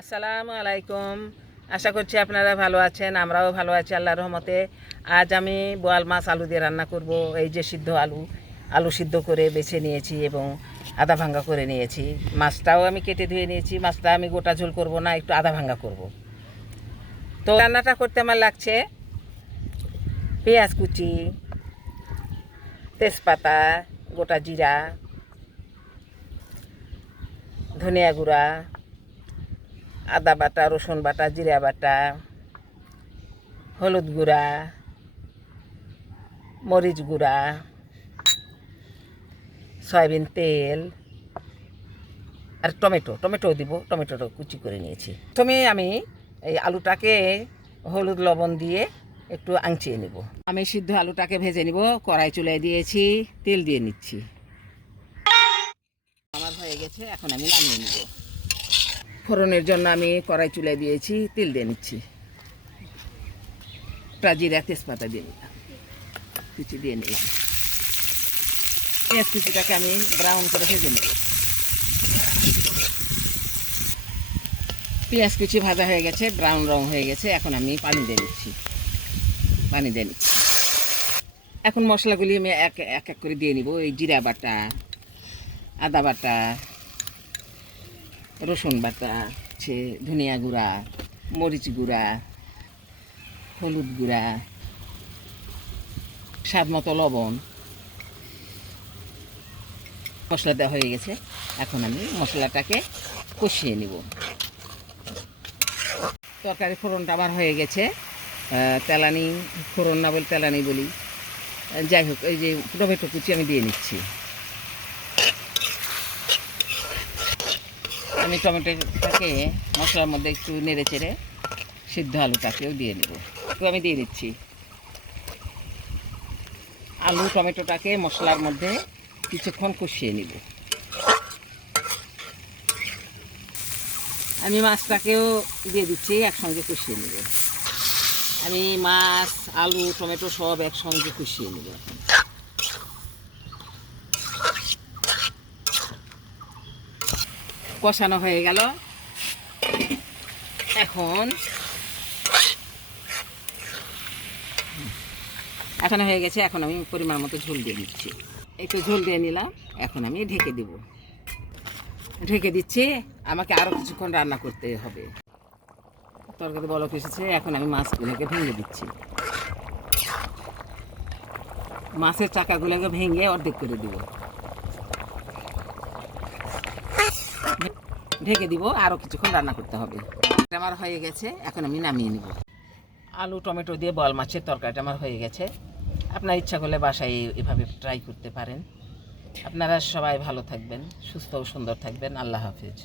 আসসালামু আলাইকুম। আশা করছি আপনারা ভালো আছেন, আমরাও ভালো আছি আল্লাহর রহমতে। আজ আমি বোয়াল মাছ আলু দিয়ে রান্না করব। এই যে সিদ্ধ আলু সিদ্ধ করে বেছে নিয়েছি এবং আধা ভাঙ্গা করে নিয়েছি। মাছটাও আমি কেটে ধুয়ে নিয়েছি। মাছটা আমি গোটা ঝোল করব না, একটু আধা ভাঙ্গা করব। তো রান্নাটা করতে আমার লাগছে পেঁয়াজ কুচি, তেজপাতা, গোটা জিরা, ধনিয়া গুঁড়া, আদা বাটা, রসুন বাটা, জিরা বাটা, হলুদ গুঁড়া, মরিচ গুঁড়া, সয়াবিন তেল আর টমেটো দিব। টমেটোটা কুচি করে নিয়েছি। প্রথমে আমি এই আলুটাকে হলুদ লবণ দিয়ে একটু আংচিয়ে নেব। আমি সিদ্ধ আলুটাকে ভেজে নিব। কড়াই চুলায় দিয়েছি, তেল দিয়ে নিচ্ছি। আমার হয়ে গেছে, এখন আমি নামিয়ে নেব। ফোড়নের জন্য আমি কড়াই চুলায় দিয়েছি, তেল দিয়ে নিচ্ছি। জিরা তেজপাতা দিয়ে নিলাম, কুচি দিয়ে নিলাম। পেঁয়াজ কুচিটাকে আমি ব্রাউন করে ভেজে নেব। পেঁয়াজ কুচি ভাজা হয়ে গেছে, ব্রাউন রং হয়ে গেছে। এখন আমি পানি দিয়ে নিচ্ছি। এখন মশলাগুলি আমি এক এক করে দিয়ে নিব। এই জিরা বাটা, আদা বাটা, রসুন বাটা, ধনিয়া গুঁড়া, মরিচ গুঁড়া, হলুদ গুঁড়া, স্বাদ মতো লবণ। মশলা দেওয়া হয়ে গেছে। এখন আমি মশলাটাকে কষিয়ে নিব। তরকারি ফোড়নটা আমার হয়ে গেছে। তেলানি ফোড়ন না বলে তেলানি বলি। যাই হোক, এই যে টমেটো কুচি আমি দিয়ে নিচ্ছি। আমি টমেটোটাকে মশলার মধ্যে একটু নেড়ে চেড়ে সিদ্ধ আলুটাকেও দিয়ে নেব। একটু আমি দিয়ে দিচ্ছি। আলু টমেটোটাকে মশলার মধ্যে কিছুক্ষণ কষিয়ে নিব। আমি মাছটাকেও দিয়ে দিচ্ছি, একসঙ্গে কষিয়ে নেব। আমি মাছ, আলু, টমেটো সব একসঙ্গে কষিয়ে নেব। কষানো হয়ে গেল। এখন হয়ে গেছে। এখন আমি পরিমাণ মতো ঝোল দিয়ে দিচ্ছি। একটু ঝোল দিয়ে নিলাম। এখন আমি ঢেকে দিচ্ছি। আমাকে আরও কিছুক্ষণ রান্না করতে হবে। তরকারি বলক এসেছে। এখন আমি মাছগুলোকে ভেঙে দিচ্ছি। মাছের চাকাগুলোকে ভেঙে অর্ধেক করে দিব। ঢেকে দিব, আরও কিছুক্ষণ রান্না করতে হবে। আমার হয়ে গেছে। এখন আমি নামিয়ে নিব। আলু টমেটো দিয়ে বোয়াল মাছের তরকারিটা আমার হয়ে গেছে। আপনার ইচ্ছা করলে বাসায় এভাবে ট্রাই করতে পারেন। আপনারা সবাই ভালো থাকবেন, সুস্থ ও সুন্দর থাকবেন। আল্লাহ হাফেজ।